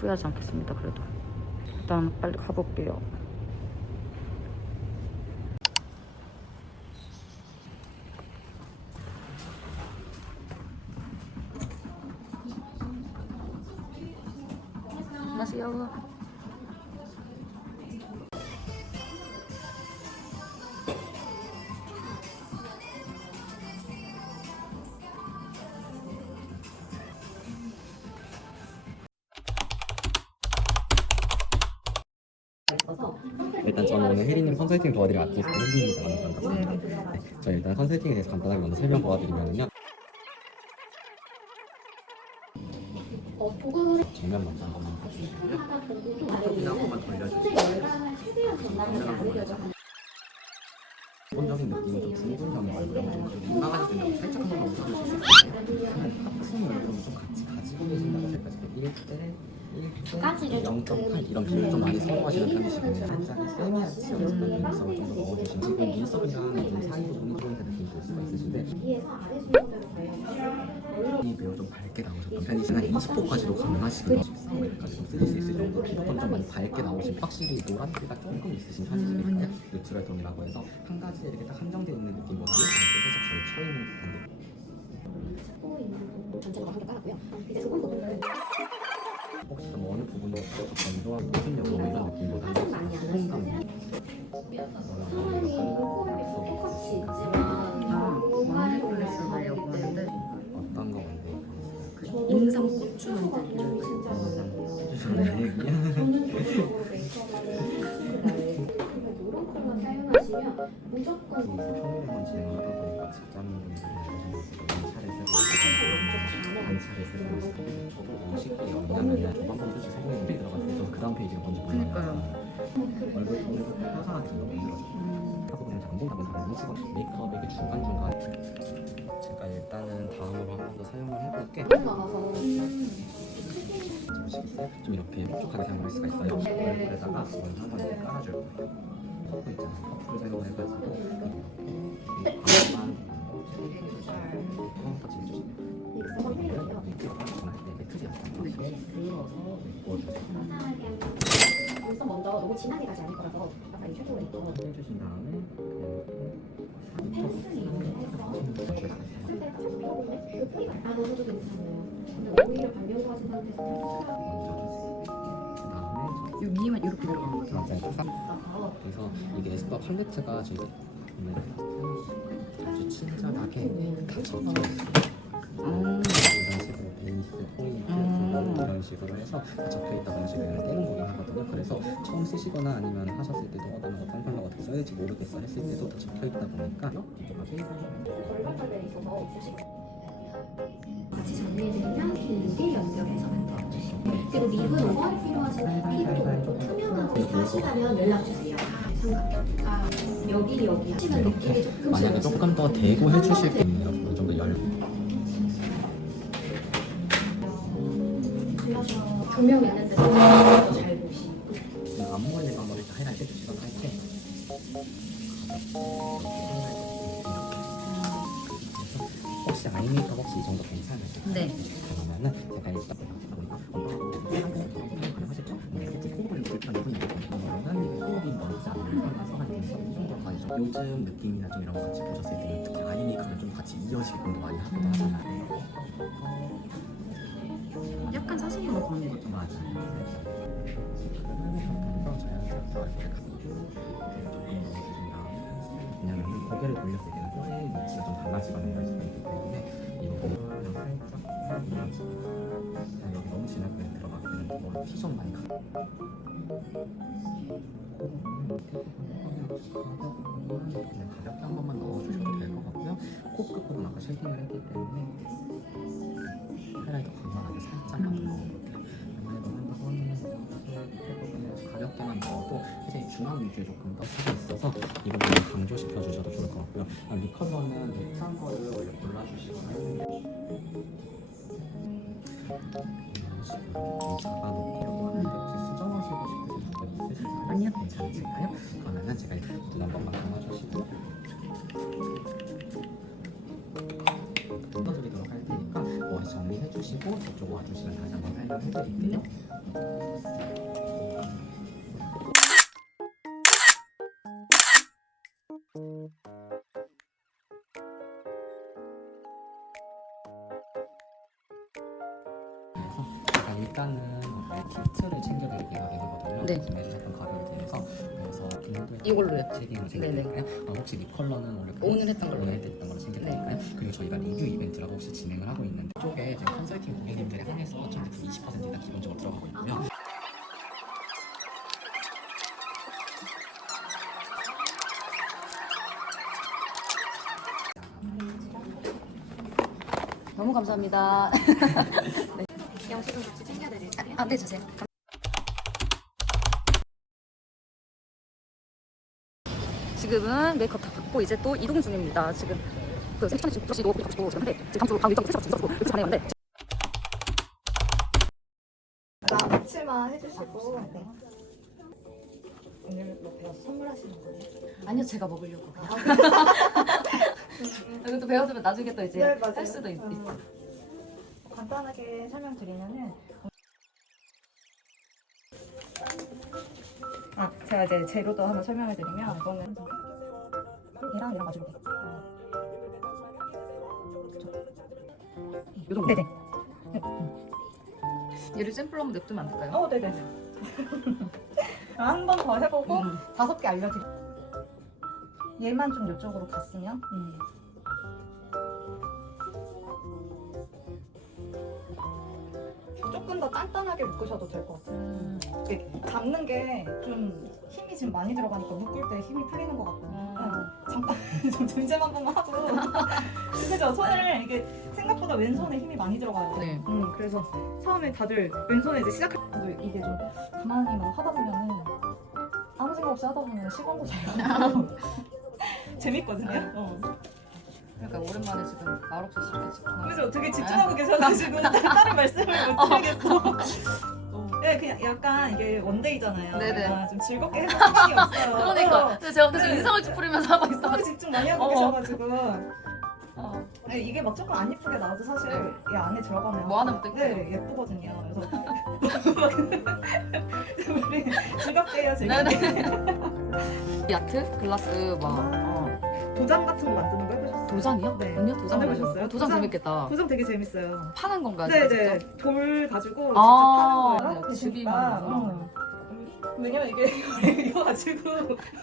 후회하지 않겠습니다. 그래도 일단 빨리 가볼게요. 안녕하세요. 일단 저는 오늘 혜리님 컨설팅 도와드릴 아티스트 만나서 반갑습니다. 네, 저 일단 컨설팅에 대해서 간단하게 먼저 설명 도와드리면요. 정면 먼저 한번 만 봐주시고요. 쪽이나 한 번만 돌려주세요. 기본적인 느낌이 좀 둥근형 말고요. 좀 민망하지 된다고 살짝 한 번만 웃어주실 수 있어요? 여러분 좀 같이 가지고 계신다고 생각하실 때 1대 1대 가지를 0.8 이런 비율 좀 많이 선호하시는 편이시거든요. 살짝 세미아치 연습한 눈썹을 좀더 넣어주시면 지금 눈썹이랑 눈 사이 부분이 좀 느낌이 들 수가 있으신데 위에서 아래 걸려서 이 매우 좀 밝게 나오셨던 편이시나 20호까지도 가능하시거든요. 13호까지 좀 쓰실 수 있을 정도 조금 좀 많이 밝게 나오신 확실히 노란기가 조금 있으신 편이시니까요. 뉴트럴 톤이라고 해서 한 가지에 이렇게 딱 한정되어 있는 느낌보다는 살짝 걸쳐 있는 듯한 느낌. 전체적으로 한개 깔았고요. 이제 부분 부분을 혹시 좀 어느 좀 건조한 무슨 뭐 이런 느낌보다는 소금감 사람이 코를 똑같이 무조건 진행하다 보니까 직장인분들이 쓰고 있고 저도 음식이 없냐면 조만간 솔직히 성공이 들어갔을 때 저도 그 다음 페이지가 뭔지 몰라요. 그니까요. 얼굴 보내고 뼈사 같은 거 만들어서 안 본다고 다른 찍어 메이크업의 그 중간중간 제가 일단은 다음으로 한 번 더 사용을 해볼게 많아서 보시겠어요? 좀 이렇게 촉촉하게 사용할 수가 있어요 얼굴에다가 먼저 한번 이렇게 깔아줄 거예요 퍼프 있잖아요 퍼프를 사용을 해가지고 이렇게 반만 같이 해주시면 이거 선택이에요. 크지 않고 들어서 구워주세요 눈썹 먼저 너무 진하게 가지 않을 거라서 아까 이 섀도우를 또 해주신 다음에 펜슬이 해서 쓸 때가 살짝 펴보면 그 뿌리가 아 너무 좀 괜찮아요. 근데 오히려 발명도 하신 상태에서 그이 위에만 이렇게 거죠. 맞아요 있어서 그래서 이게 에스쁘아 팔레트가 지금 아주 친절하게 다 적혀 있어요 음. 이런 식으로 베이스, 포인트, 음. 이런 식으로 해서 적혀 있다고 식으로 떼는 거긴 하거든요. 그래서 처음 쓰시거나 아니면 하셨을 때도 어떤 어떤 컬러가 어떻게 써야지 모르겠어 했을 때도 다 적혀 있다 보니까 결과판에 있어서 주식 같이 정리해드리면 길게 연결해서 만들어주시고 그리고 립은 오버할 필요하신 피부 좀 투명하고 하시다면 연락주세요. 삼각. 아 여기 여기 하시면 느낌이 조금 만약에 조금 더 대고 해주실 때이 정도 열 블러셔 조명 있는 데서 잘 보시고 앞머리 다 하이라이트 해주시거나 할때 혹시 아이 메이크업 혹시 이 정도 괜찮으세요? 네. 그러면은 제가 일단 좀 요즘 느낌이나 좀 이런 거 같이 보셨을 때 특히 아이 메이크업을 좀 같이 이어지게끔 많이 하기도 하잖아요. 약간 사진으로 보는 거죠. 맞아요. 왜냐면 고개를 돌렸을 때는 뼈의 위치가 좀 달라지거나 이럴 수가 있기 때문에 이 부분을 살짝 여기 너무 진하게 되는 거 티좀 많이 가. 가볍게 한 번만 넣어주셔도 될 것 같고요. 코끝 부분 아까 쉐딩을 했기 때문에 하이라이터 건강하게 살짝 부분은 이렇게 가볍게만 넣어도 이제 중앙 위주에 조금 더 쓰고 있어요. 강조시켜 주셔도 좋을 것 같고요. 그다음 이 컬러는 립한 거를 원래 골라주시거나 이런 식으로 좀 하는데 혹시 수정하시고 싶으신 부분 있으신가요? 아니요. 괜찮으신가요? 정리해 주시고 저쪽 와주시면 다시 한번 설명해 드릴게요. 그래서 제가 일단은 키트를 챙겨드릴게요 되거든요. 네. 말씀해 주셨던 가격에 대해서 빈도 이걸로요? 책임을 네네. 챙겨드릴까요? 어, 혹시 립 컬러는 원래 오늘 했던 걸로. 오늘 했던 걸로 챙겨드릴까요? 그리고 저희가 리뷰 이벤트라고 혹시 진행을 하고 있는데 이쪽에 지금 컨설팅 고객님들에 한해서 저희가 20% 일단 기본적으로 들어가고 있고요. 너무 감사합니다. 영수증 같이 챙겨드릴까요? 아, 네, 주세요. 지금은 메이크업 다 받고 이제 또 이동 중입니다. 지금 그 세션이 지금 브러쉬도 갖고 싶고 지금 근데 지금 다음 주로 바로 일정 세션 있었고 이렇게 가네요. 근데 나 앞치마 해주시고 네. 오늘 뭐 배워서 선물하시는 거예요? 아니요, 제가 먹으려고 그냥. 여기 또 배워두면 나중에 또 이제 네, 맞아요. 할 수도 있, 음. 있고. 간단하게 설명드리면은 아 제가 이제 재료도 한번 설명을 드리면 이거는 얘랑 얘랑 가지고 돼. 요 정도. 네네. 얘를 샘플로 한번 냅두면 안 될까요? 어 네네네. 한번 더 해보고 음. 다섯 개 알려드릴게요. 얘만 좀 이쪽으로 갔으면. 음. 조금 더 단단하게 묶으셔도 될 것 같아요. 음. 이게 잡는 게 좀 힘이 지금 많이 들어가니까 묶을 때 힘이 풀리는 것 같고. 음. 응. 잠깐 좀 등짐 한 번만 하고. 그죠? 손을 이게 생각보다 왼손에 힘이 많이 들어가요. 네. 음, 그래서 처음에 다들 왼손에 이제 시작할 때도 이게 좀 가만히 막 하다 보면은 아무 생각 없이 하다 보면 시간도 잘 가고 재밌거든요. 어. 그러니까 오랜만에 지금 말없이 시간 집중하고. 그래서 되게 집중하고 계셔가지고 다른 말씀을 못 드리겠어. 네, 그냥 약간 이게 원데이잖아요. 네네. 그러니까 좀 즐겁게 해서 시간이 없어요. 그러니까. 근데 제가 계속 네. 인상을 찌푸리면서 하고 있어. 너무 집중 많이 하고 어. 계셔가지고 어. 네, 이게 막 조금 안 예쁘게 나와도 사실 이 안에 들어가면 뭐 하나부터 예쁘죠? 네 예쁘거든요. 그래서 우리 즐겁게 해요 즐겁게. 네네. 야트, 글라스, 막 어. 도장 같은 거 만드는? 도장이요? 네. 언니요? 도장 안 해보셨어요? 어, 도장 도장- 재밌겠다. 도장 되게 재밌어요. 파는 건가요? 네네 직접? 돌 가지고 직접 아, 파는 거예요. 네, 집이 그러니까, 만드는 어. 왜냐면 이게 이거 가지고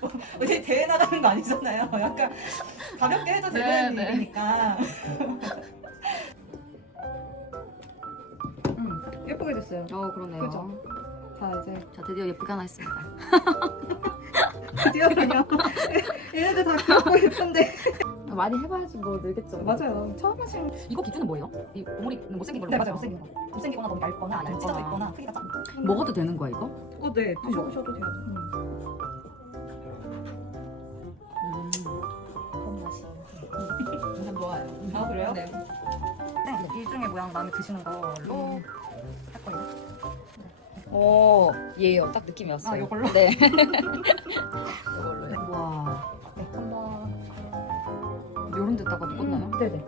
뭐 어디 대회 나가는 거 아니잖아요. 약간 가볍게 해도 되는 네, 네. 일이니까. 음, 예쁘게 됐어요. 어, 그러네요. 그죠? 자 이제 자, 드디어 예쁘게 하나 했습니다. 드디어 그냥 얘네들 다 귀엽고 예쁜데 많이 해봐야지 뭐 늘겠죠. 맞아요. 처음 하신 이거 기준은 뭐예요? 이 오물이 못생긴 걸로 네 맞아요 못생긴 거 못생기거나 너무 얇거나 아니면 얇거나. 찢어져 있거나 크기가 작은 거. 먹어도 되는 거야 이거? 어, 네 드셔보셔도 돼요. 음. 음. 그런 맛이. 저는 좋아요. 아 그래요? 네. 네, 이 중에 모양 마음에 드시는 걸로 할 거예요. 오, 얘요. 딱 느낌이 왔어요. 아, 요걸로? 네. 요걸로 데다가 꽂나요? 네네.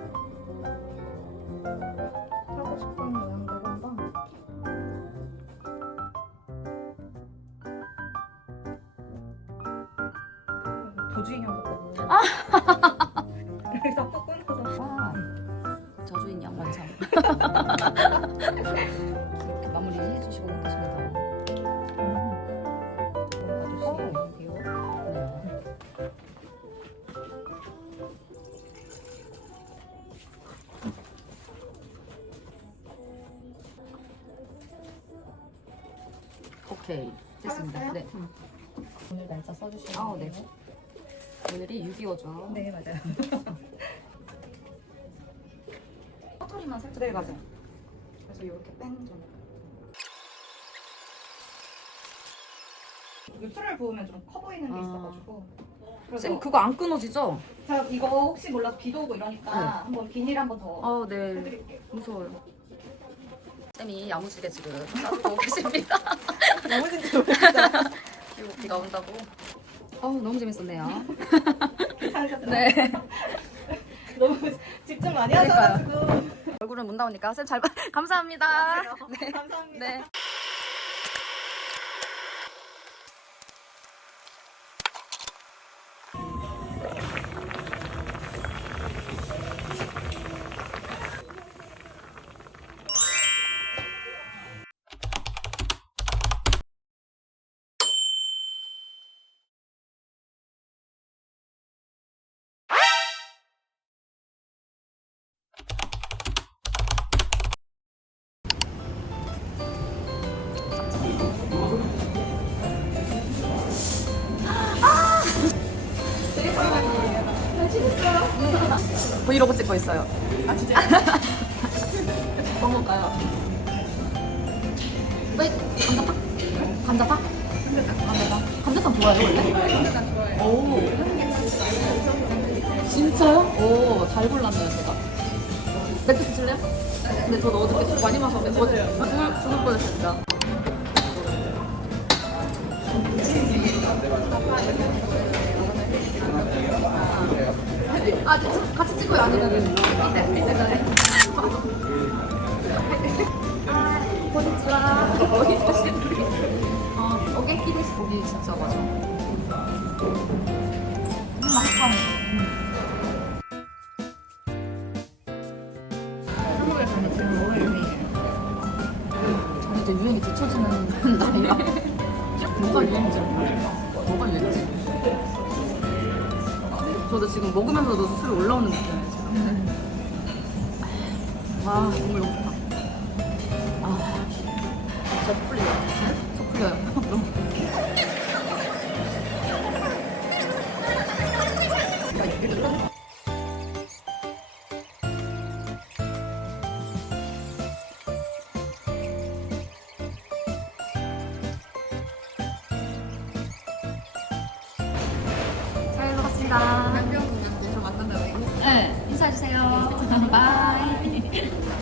오케이 됐습니다. 알았어요? 네. 오늘 날짜 써주시면 아, 네. 오늘이 6.25죠. 네, 맞아요. 사투리만 살짝. 네, 맞아요. 그래서 이렇게 뺀 좀. 그 술을 부으면 좀 커 보이는 게 아. 있어가지고 쌤 그거 안 끊어지죠? 자 이거 혹시 몰라서 비도 오고 이러니까 네. 한번 비닐 한번 더 아 네. 해드릴게요. 무서워요. 쌤이 야무지게 지금 싸주고 계십니다. 너무 진짜 진짜 그리고 비가 온다고. 어우 너무 재밌었네요. 괜찮으셨어요? 네. 너무 집중 많이 그러니까요. 하셔가지고 얼굴은 못 나오니까 쌤 잘 봐. 감사합니다. 네. 감사합니다. 네. 브이로그 찍고 있어요. 아 진짜 뭐 먹을까요? 왜 감자탕? 감자탕? 감자탕. 감자탕 좋아해요 원래? 감자탕 좋아해요. 오. 진짜요? 오, 잘 골랐네요, 제가. 맥주 드실래요? 근데 저 어저께 술 많이 마셔서 저 죽을, 죽을 뻔했어요, 진짜. 아, 네, 같 어, 거기 진짜 맞아. 맛있어. 한국에서는 지금 유행이에요? 저는 이제 유행이 뒤처지는 나이라 뭐가 유행인지 모르겠어. 뭐가 유행인지. 저도 지금 먹으면서도 술이 올라오는 느낌이에요. 지금. 와, 국물 너무 좋다. 아, 진짜 속 풀려요. 속 풀려요. 너무. 잘 먹었습니다. 남편 공장 저 만난다고 네, 인사해주세요. 바이.